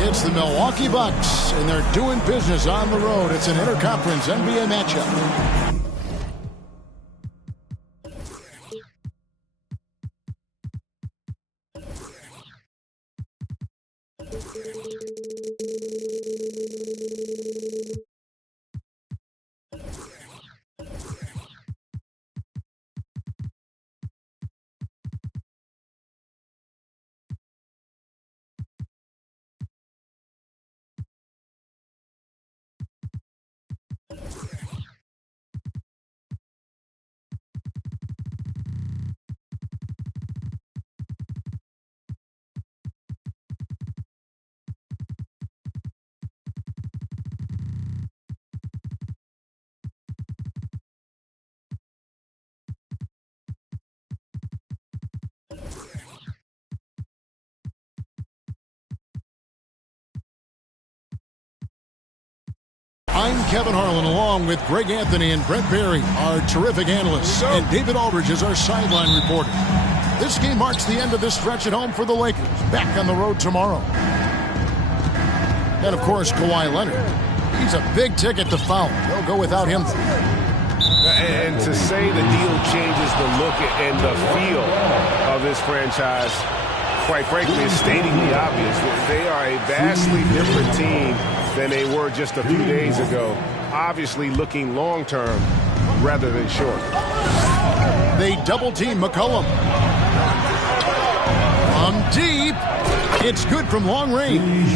It's the Milwaukee Bucks, and they're doing business on the road. It's an interconference NBA matchup. I'm Kevin Harlan, along with Greg Anthony and Brent Barry, our terrific analysts, and David Aldridge is our sideline reporter. This game marks the end of this stretch at home for the Lakers, back on the road tomorrow. And, of course, Kawhi Leonard. He's a big ticket to foul. They'll go without him. And to say the deal changes the look and the feel of this franchise, quite frankly, is stating the obvious. They are a vastly different team than they were just a few days ago. Obviously looking long-term rather than short. They double-team McCollum. It's good from long range.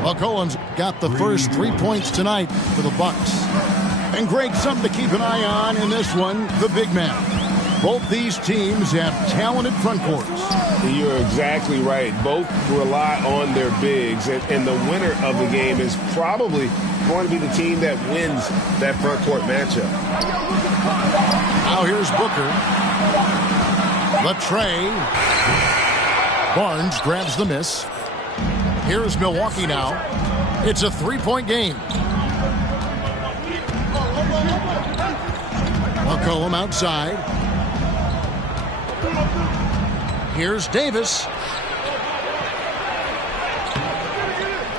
McCollum's got the first 3 points tonight for the Bucks. And Greg, something to keep an eye on in this one, the big man. Both these teams have talented front courts. You're exactly right. Both rely on their bigs, and the winner of the game is probably going to be the team that wins that front court matchup. Now here's Booker. The tray. Barnes grabs the miss. Here's Milwaukee now. It's a three-point game. McCollum outside. Here's Davis.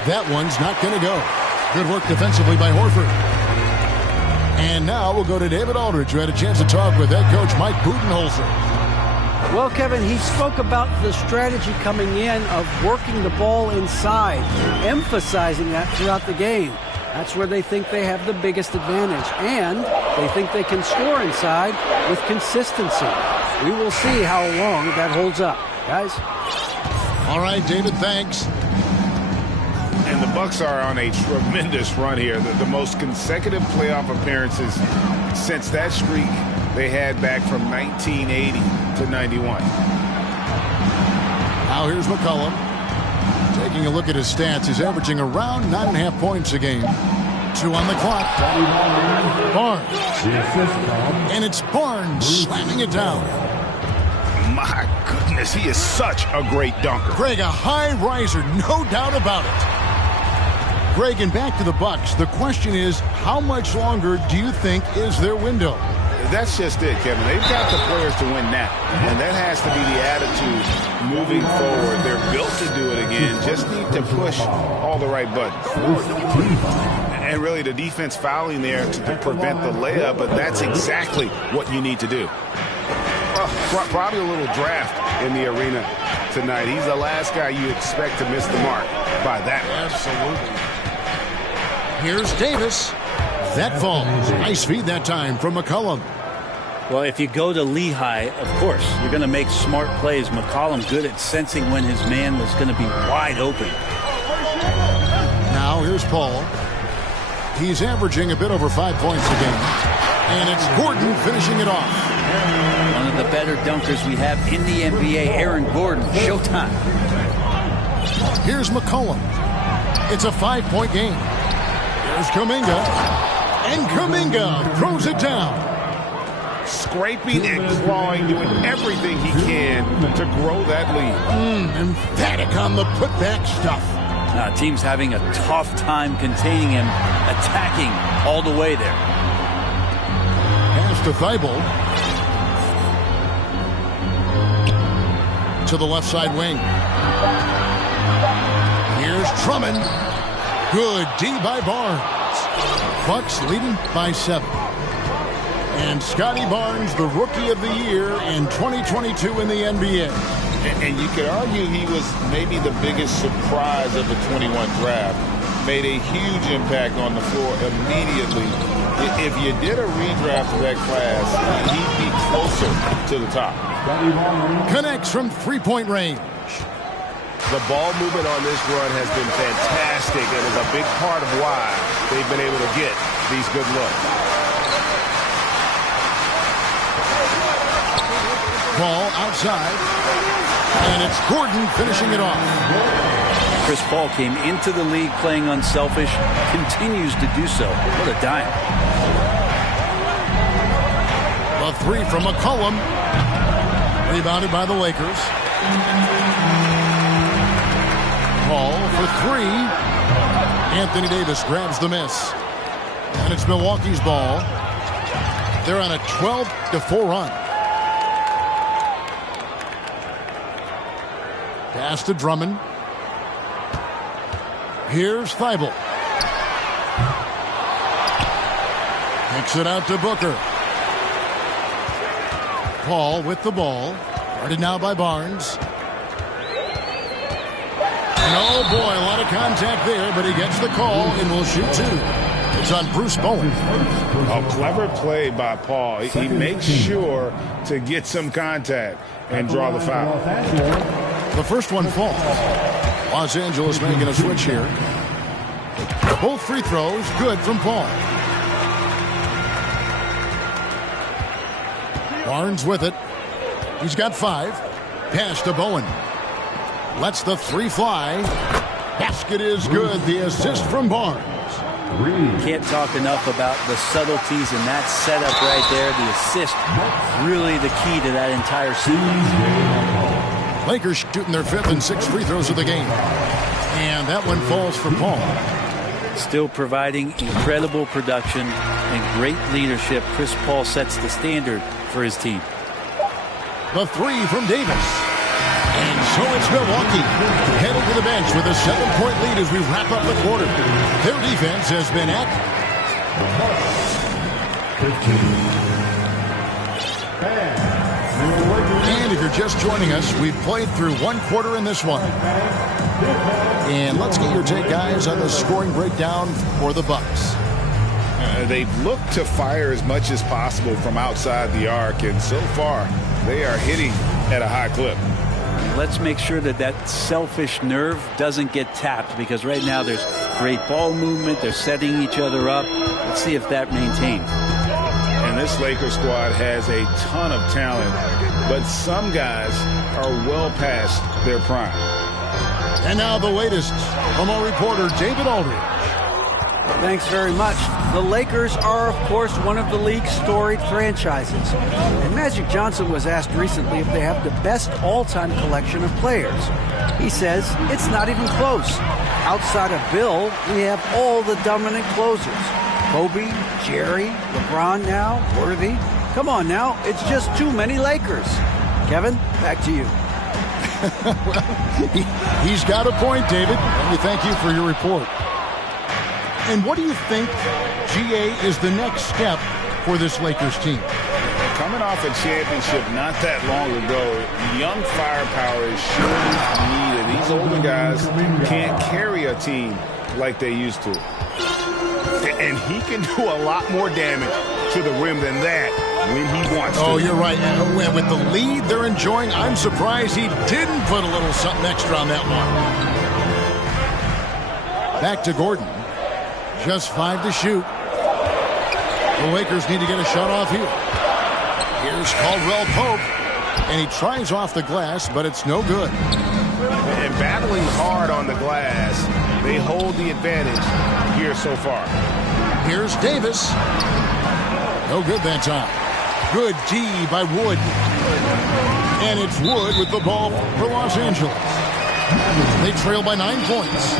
That one's not going to go. Good work defensively by Horford. And now we'll go to David Aldridge, who had a chance to talk with head coach Mike Budenholzer. Well, Kevin, he spoke about the strategy coming in of working the ball inside, emphasizing that throughout the game. That's where they think they have the biggest advantage, and they think they can score inside with consistency. We will see how long that holds up, guys. All right, David, thanks. And the Bucks are on a tremendous run here. The most consecutive playoff appearances since that streak they had back from 1980 to 91. Now here's McCollum. Taking a look at his stats, he's averaging around 9.5 points a game. 2 on the clock. Barnes. And it's Barnes slamming it down. My goodness, he is such a great dunker. Greg, a high riser, no doubt about it. Greg, and back to the Bucks. The question is, how much longer do you think is their window? That's just it, Kevin. They've got the players to win now, and that has to be the attitude moving forward. They're built to do it again. Just need to push all the right buttons. And really, the defense fouling there to prevent the layup, but that's exactly what you need to do. Probably a little draft in the arena tonight. He's the last guy you expect to miss the mark by that much. Absolutely. Here's Davis. That falls. Nice feed that time from McCollum. Well, if you go to Lehigh, of course, you're going to make smart plays. McCollum good at sensing when his man was going to be wide open. Now here's Paul. He's averaging a bit over 5 points a game. And it's Gordon finishing it off. One of the better dunkers we have in the NBA, Aaron Gordon. Showtime. Here's McCollum. It's a 5-point game. Here's Kuminga. And Kuminga throws it down. Scraping and clawing, doing everything he can to grow that lead. Emphatic on the putback stuff. Team's having a tough time containing him, attacking all the way there. Pass to Thibault. To the left side wing. Here's Drummond. Good D by Barnes. Bucks leading by 7. And Scotty Barnes, the Rookie of the Year in 2022 in the NBA. And you could argue he was maybe the biggest surprise of the 21 draft. Made a huge impact on the floor immediately. If you did a redraft of that class, he'd be closer to the top. Connects from three-point range. The ball movement on this run has been fantastic and is a big part of why they've been able to get these good looks. Ball outside. And it's Gordon finishing it off. Chris Paul came into the league playing unselfish, continues to do so. What a dime. A 3 from McCollum. Rebounded by the Lakers. Paul for 3. Anthony Davis grabs the miss. And it's Milwaukee's ball. They're on a 12-4 run. Pass to Drummond. Here's Thibault. Kicks it out to Booker. Paul with the ball. Guarded now by Barnes. And oh boy, a lot of contact there, but he gets the call and will shoot 2. It's on Bruce Bowen. A clever play by Paul. He makes sure to get some contact and draw the foul. The first one falls. Los Angeles making a switch here. Both free throws good from Paul. Barnes with it. He's got 5. Pass to Bowen. Lets the 3 fly. Basket is good. The assist from Barnes. Can't talk enough about the subtleties in that setup right there. The assist, really the key to that entire sequence. Lakers shooting their 5th and 6th free throws of the game. And that one falls for Paul. Still providing incredible production and great leadership. Chris Paul sets the standard for his team. The 3 from Davis. And so it's Milwaukee heading to the bench with a 7-point lead as we wrap up the quarter. Their defense has been active. And if you're just joining us, we've played through 1 quarter in this one. And let's get your take, guys, on the scoring breakdown for the Bucks. They've looked to fire as much as possible from outside the arc, and so far they are hitting at a high clip. Let's make sure that that selfish nerve doesn't get tapped, because right now there's great ball movement. They're setting each other up. Let's see if that maintains. And this Lakers squad has a ton of talent, but some guys are well past their prime. And now the latest from our reporter, David Aldridge. Thanks very much. The Lakers are, of course, one of the league's storied franchises. And Magic Johnson was asked recently if they have the best all-time collection of players. He says it's not even close. Outside of Bill, we have all the dominant closers. Kobe, Jerry, LeBron now, Worthy. Come on now, it's just too many Lakers. Kevin, back to you. Well, he's got a point, David. And we thank you for your report. And what do you think, GA, is the next step for this Lakers team? Coming off a championship not that long ago, young firepower is surely needed. These older guys can't carry a team like they used to. And he can do a lot more damage to the rim than that when he wants to. Oh, you're right. And with the lead they're enjoying, I'm surprised he didn't put a little something extra on that one. Back to Gordon. Just 5 to shoot. The Lakers need to get a shot off here. Here's Caldwell Pope. And he tries off the glass, but it's no good. And battling hard on the glass, they hold the advantage here so far. Here's Davis. No good that time. Good D by Wood. And it's Wood with the ball for Los Angeles. They trail by 9 points.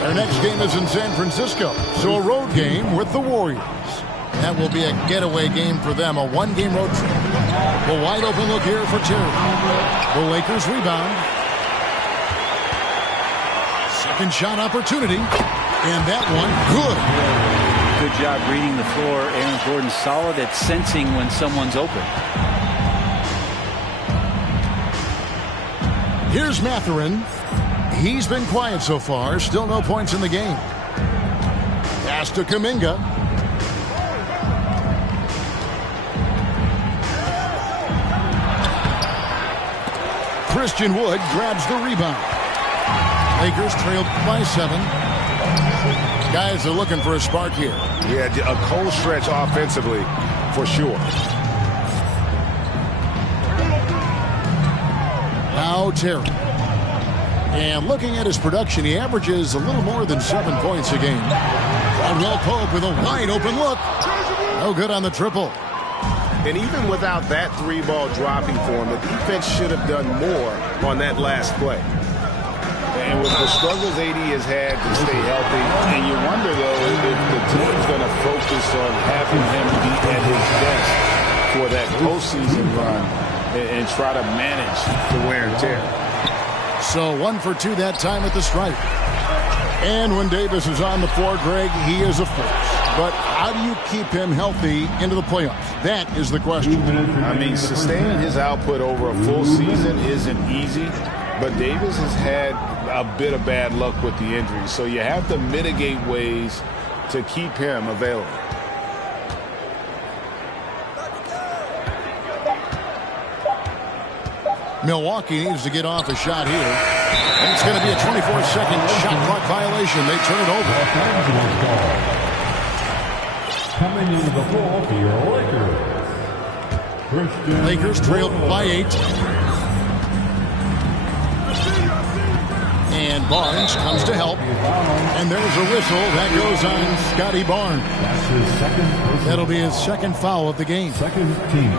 Their next game is in San Francisco, so a road game with the Warriors. That will be a getaway game for them, a 1-game road trip. A wide open look here for Terry. The Lakers rebound. Second shot opportunity, and that one good. Good job reading the floor. Aaron Gordon solid at sensing when someone's open. Here's Mathurin. He's been quiet so far. Still no points in the game. Pass to Kuminga. Christian Wood grabs the rebound. Lakers trailed by 7. Guys are looking for a spark here. Yeah, a cold stretch offensively for sure. Now Terry. And looking at his production, he averages a little more than 7 points a game. Caldwell Pope with a wide open look. No good on the triple. And even without that 3-ball dropping for him, the defense should have done more on that last play. And with the struggles AD has had to stay healthy, and you wonder, though, if the team's going to focus on having him be at his best for that postseason run and try to manage the wear and tear. So 1 for 2 that time at the stripe. And when Davis is on the floor, Greg, he is a force. But how do you keep him healthy into the playoffs? That is the question. I mean, sustaining his output over a full season isn't easy, but Davis has had a bit of bad luck with the injury. So you have to mitigate ways to keep him available. Milwaukee needs to get off a shot here. And it's going to be a 24-second shot clock violation. They turn it over. Coming into the ball for your Lakers. Lakers trailed by 8. And Barnes comes to help. And there's a whistle. That goes on Scotty Barnes. That's his second. That'll be his second foul of the game. Second team.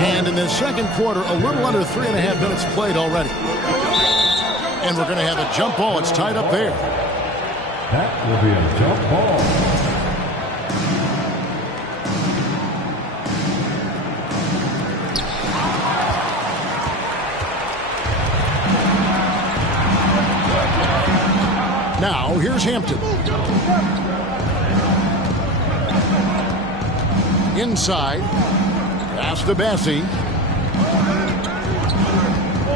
And in the second quarter, a little under 3.5 minutes played already. And we're going to have a jump ball. It's tied up there. That will be a jump ball. Now, here's Hampton. Inside. Pass to Bassey.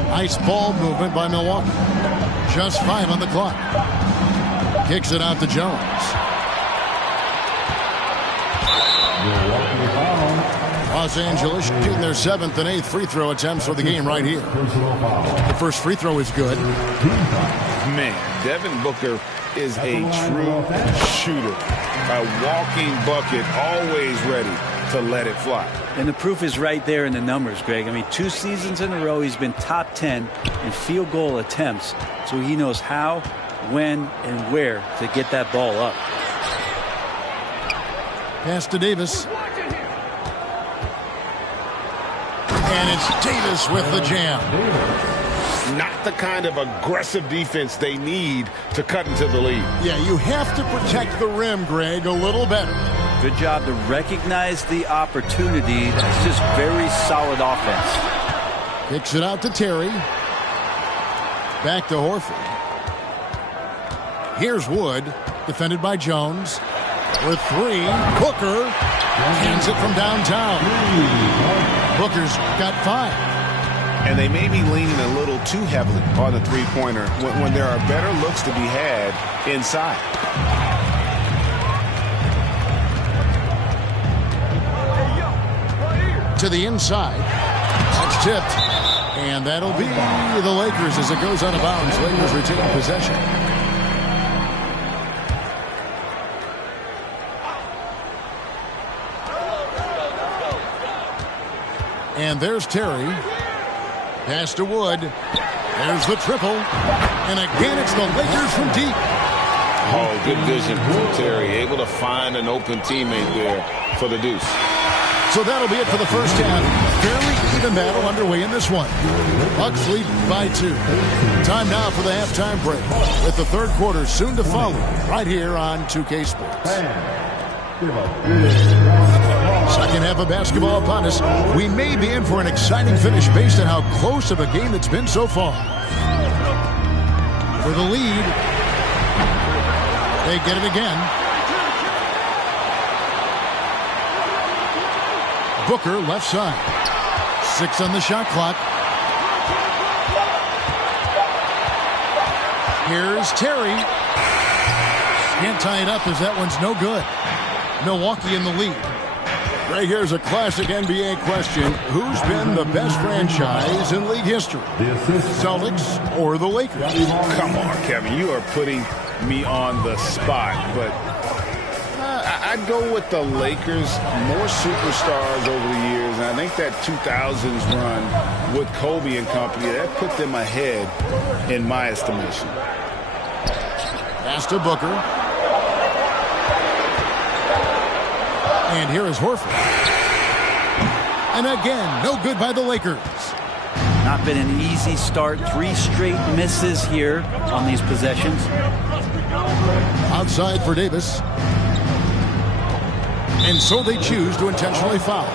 Nice ball movement by Milwaukee. Just 5 on the clock. Kicks it out to Jones. Los Angeles shooting their 7th and 8th free throw attempts for the game right here. The first free throw is good. Man, Devin Booker is a true shooter. A walking bucket, always ready to let it fly. And the proof is right there in the numbers, Greg. I mean, 2 seasons in a row, he's been top 10 in field goal attempts. So he knows how, when, and where to get that ball up. Pass to Davis. And it's Davis with the jam. Not the kind of aggressive defense they need to cut into the lead. Yeah, you have to protect the rim, Greg, a little better. Good job to recognize the opportunity. That's just very solid offense. Kicks it out to Terry. Back to Horford. Here's Wood, defended by Jones. For 3, Booker hands it from downtown. Booker's got 5. And they may be leaning a little too heavily on the three-pointer when there are better looks to be had inside. To the inside. That's tipped. And that'll be the Lakers as it goes out of bounds. Lakers retain possession. And there's Terry. Pass to Wood. There's the triple. And again, it's the Lakers from deep. Oh, good vision from Terry. Able to find an open teammate there for the deuce. So that'll be it for the first half. Fairly even battle underway in this one. Bucks lead by 2. Time now for the halftime break, with the third quarter soon to follow right here on 2K Sports. Second half of basketball upon us. We may be in for an exciting finish based on how close of a game it's been so far. For the lead. They get it again. Booker left side. 6 on the shot clock. Here's Terry. Can't tie it up as that one's no good. Milwaukee in the lead. Right here's a classic NBA question. Who's been the best franchise in league history? Celtics or the Lakers? Come on, Kevin. You are putting me on the spot. But I'd go with the Lakers. More superstars over the years. And I think that 2000s run with Kobe and company, that put them ahead in my estimation. Pass to Booker. And here is Horford. And again, no good by the Lakers. Not been an easy start. 3 straight misses here on these possessions. Outside for Davis. And so they choose to intentionally foul.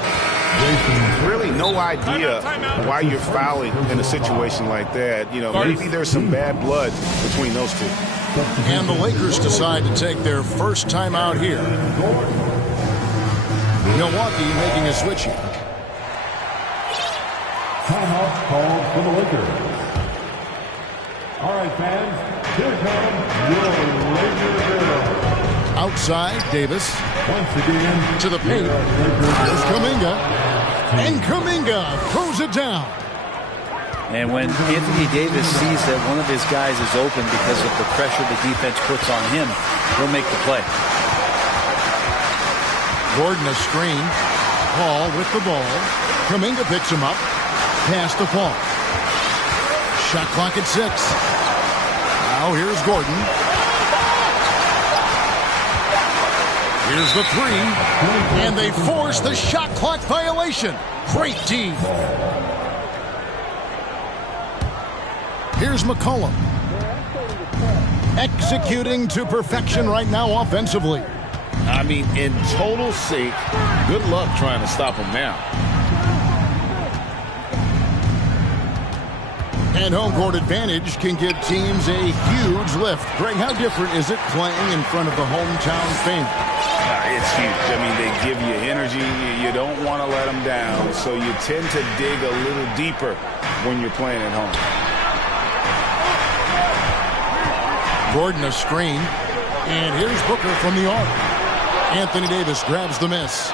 Really no idea why you're fouling in a situation like that. You know, maybe there's some bad blood between those two. And the Lakers decide to take their first time out here. Milwaukee making a switch here. Timeout called for the Lakers. All right, fans, here comes your Lakers hero. Outside, Davis. Once again, to the paint. There's Kuminga. And Kuminga throws it down. And when Anthony Davis sees that one of his guys is open because of the pressure the defense puts on him, he'll make the play. Gordon a screen. Paul with the ball. Kuminga picks him up. Pass to Paul. Shot clock at 6. Now here's Gordon. Here's the 3. And they force the shot clock violation. Great D. Here's McCollum. Executing to perfection right now offensively. I mean, in total sync. Good luck trying to stop him now. And home court advantage can give teams a huge lift. Greg, how different is it playing in front of the hometown fans? It's huge. I mean, they give you energy. You don't want to let them down, so you tend to dig a little deeper when you're playing at home. Gordon a screen. And here's Booker from the arc. Anthony Davis grabs the miss.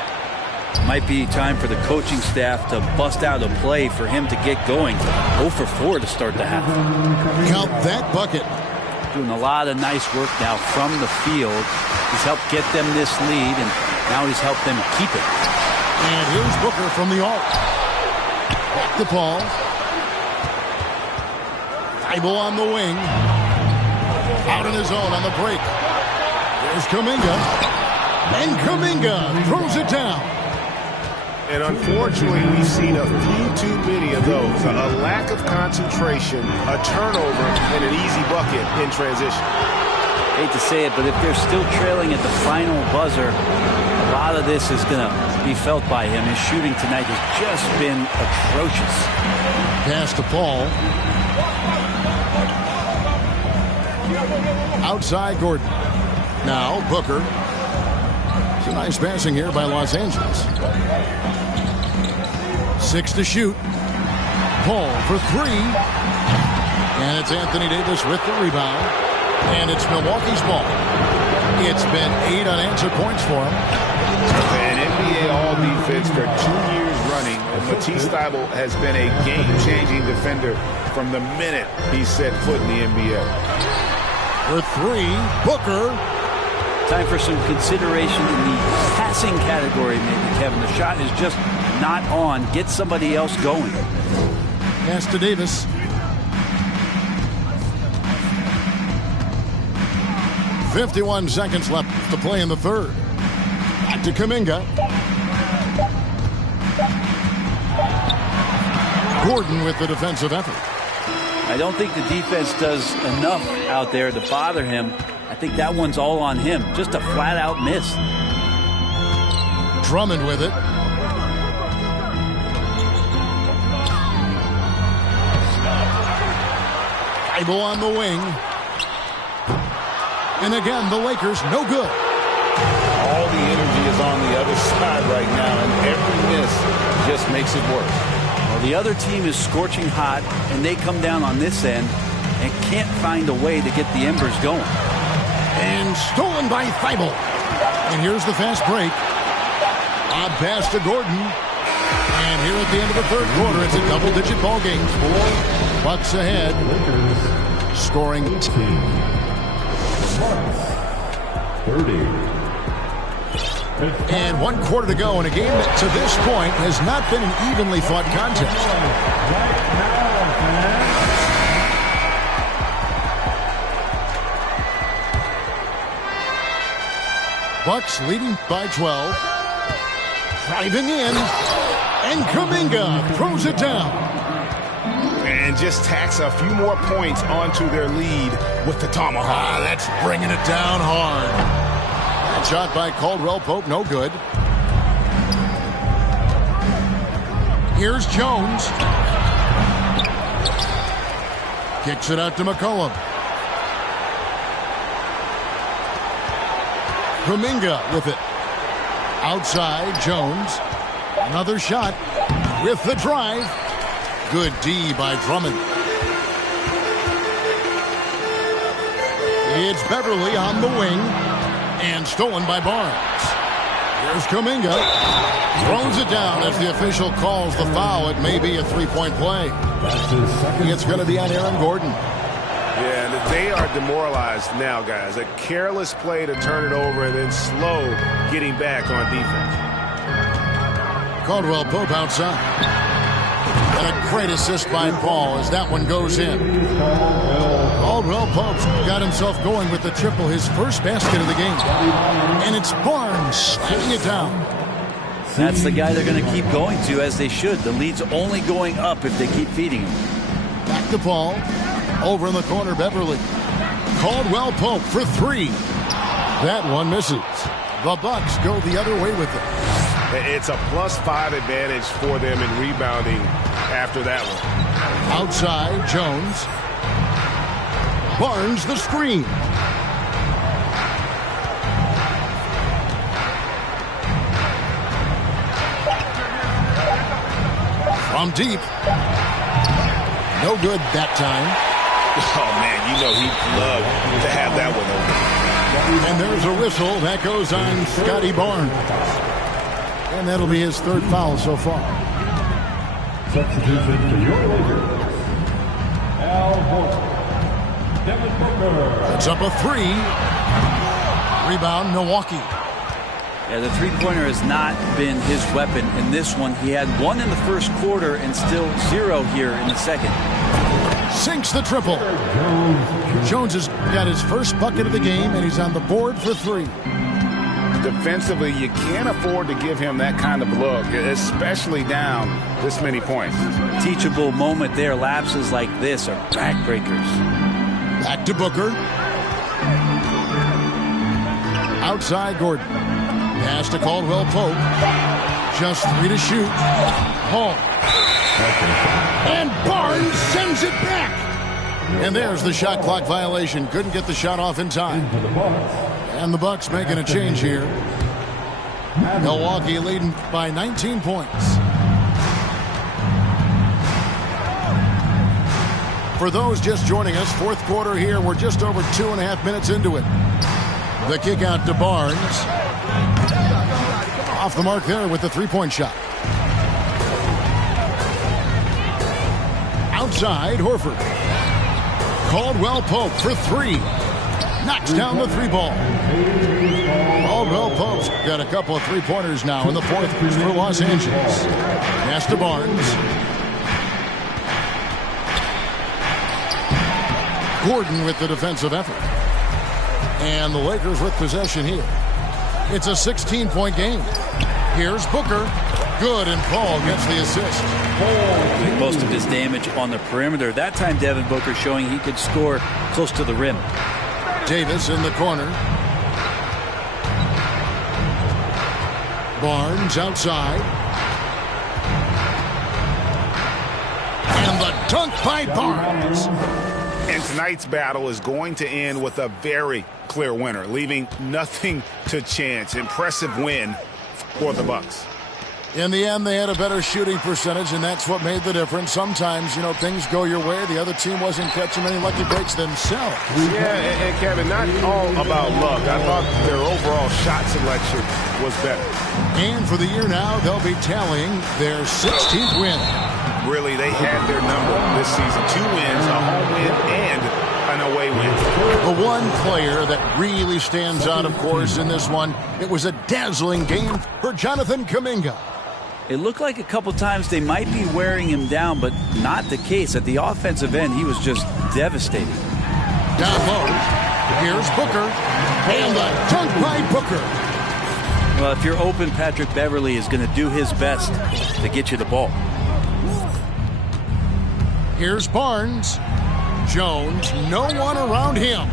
Might be time for the coaching staff to bust out a play for him to get going. 0 for 4 to start the half. Count that bucket. Doing a lot of nice work now from the field. He's helped get them this lead, and now he's helped them keep it. And here's Booker from the arc. Back to Paul. Thibault on the wing. Out in his own on the break. There's Kuminga. And Kuminga throws it down. And unfortunately, we've seen a few too many of those. A lack of concentration, a turnover, and an easy bucket in transition. Hate to say it, but if they're still trailing at the final buzzer, a lot of this is going to be felt by him. His shooting tonight has just been atrocious. Pass to Paul. Outside Gordon. Now Booker. It's a nice passing here by Los Angeles. 6 to shoot. Paul for 3. And it's Anthony Davis with the rebound. And it's Milwaukee's ball. It's been 8 unanswered points for him. An NBA All-Defense for 2 years running. And Matisse Thybulle has been a game-changing defender from the minute he set foot in the NBA. For 3, Booker. Time for some consideration in the passing category, maybe, Kevin. The shot is just not on. Get somebody else going. Pass to Davis. .51 seconds left to play in the third. Back to Kuminga. Gordon with the defensive effort. I don't think the defense does enough out there to bother him. I think that one's all on him. Just a flat-out miss. Drummond with it. Thibault on the wing. And again, the Lakers no good. All the energy is on the other side right now, and every miss just makes it worse. Well, the other team is scorching hot, and they come down on this end and can't find a way to get the embers going. And stolen by Thibault. And here's the fast break. Odd pass to Gordon. And here at the end of the third quarter, it's a double-digit ball game. Bucks ahead. Scoring 30. And 1 quarter to go in a game that to this point has not been an evenly fought contest. Bucks leading by 12. Driving in. And Kuminga throws it down. And just tacks a few more points onto their lead with the tomahawk. That's bringing it down hard. That shot by Caldwell Pope, no good. Here's Jones. Kicks it out to McCollum. Kuminga with it. Outside, Jones. Another shot with the drive. Good D by Drummond. It's Beverly on the wing. And stolen by Barnes. Here's Kuminga. Throws it down as the official calls the foul. It may be a three-point play. It's going to be on Aaron Gordon. Yeah, and they are demoralized now, guys. A careless play to turn it over and then slow getting back on defense. Caldwell Pope outside. And a great assist by Paul as that one goes in. Caldwell Pope's got himself going with the triple, his first basket of the game. And it's Barnes slamming it down. That's the guy they're going to keep going to, as they should. The lead's only going up if they keep feeding him. Back to Paul. Over in the corner, Beverly. Caldwell Pope for three. That one misses. The Bucks go the other way with it. It's a +5 advantage for them in rebounding after that one. Outside, Jones. Barnes the screen. From deep. No good that time. Oh, man, you know he'd love to have that one over. And there's a whistle. That goes on Scotty Barnes. And that'll be his third foul so far. Substitution for your Lakers. Al Horford. Devin Booker. It's up a three. Rebound, Milwaukee. Yeah, the three-pointer has not been his weapon in this one. He had one in the first quarter and still 0 here in the second. Sinks the triple. Jones has got his first bucket of the game, and he's on the board for three. Defensively, you can't afford to give him that kind of look, especially down this many points. Teachable moment there. Lapses like this are backbreakers. Back to Booker. Outside, Gordon. Pass to Caldwell Pope. Just 3 to shoot. Hall. And Barnes sends it back. And there's the shot clock violation. Couldn't get the shot off in time. And the Bucks making a change here. Milwaukee leading by 19 points. For those just joining us, fourth quarter here. We're just over 2.5 minutes into it. The kick out to Barnes. Off the mark there with the three-point shot. Outside, Horford. Caldwell Pope for three. Knocks down the three ball. Caldwell Pope's got a couple of three-pointers now in the fourth for Los Angeles. Pass to Barnes. Gordon with the defensive effort. And the Lakers with possession here. It's a 16-point game. Here's Booker. Good, and Paul gets the assist. Most of his damage on the perimeter. That time, Devin Booker showing he could score close to the rim. Davis in the corner. Barnes outside. And the dunk by Barnes. And tonight's battle is going to end with a very clear winner, leaving nothing to chance. Impressive win for the Bucks. In the end, they had a better shooting percentage, and that's what made the difference. Sometimes, you know, things go your way. The other team wasn't catching any lucky breaks themselves. Yeah, and Kevin, not all about luck. I thought their overall shot selection was better. And for the year now, they'll be tallying their 16th win. Really, they had their number this season. 2 wins, a home win, and an away win. The one player that really stands out, of course, in this one, it was a dazzling game for Jonathan Kuminga. It looked like a couple times they might be wearing him down, but not the case. At the offensive end, he was just devastating. Down low. Here's Booker. And the dunk by Booker. Well, if you're open, Patrick Beverly is going to do his best to get you the ball. Here's Barnes. Jones, no one around him.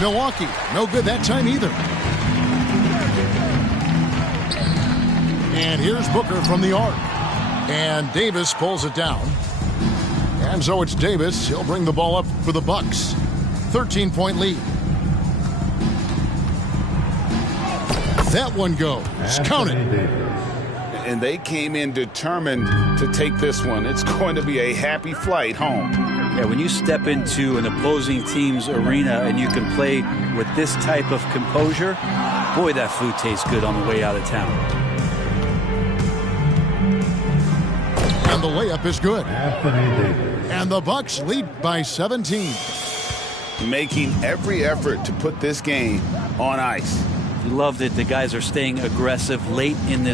Milwaukee, no good that time either. And here's Booker from the arc. And Davis pulls it down. And so it's Davis. He'll bring the ball up for the Bucks. 13-point lead. That one goes. Count it. And they came in determined to take this one. It's going to be a happy flight home. Yeah, when you step into an opposing team's arena and you can play with this type of composure, Boy, that food tastes good on the way out of town. And the layup is good. Anthony Davis. And the Bucks lead by 17. Making every effort to put this game on ice. Loved it. The guys are staying aggressive late in this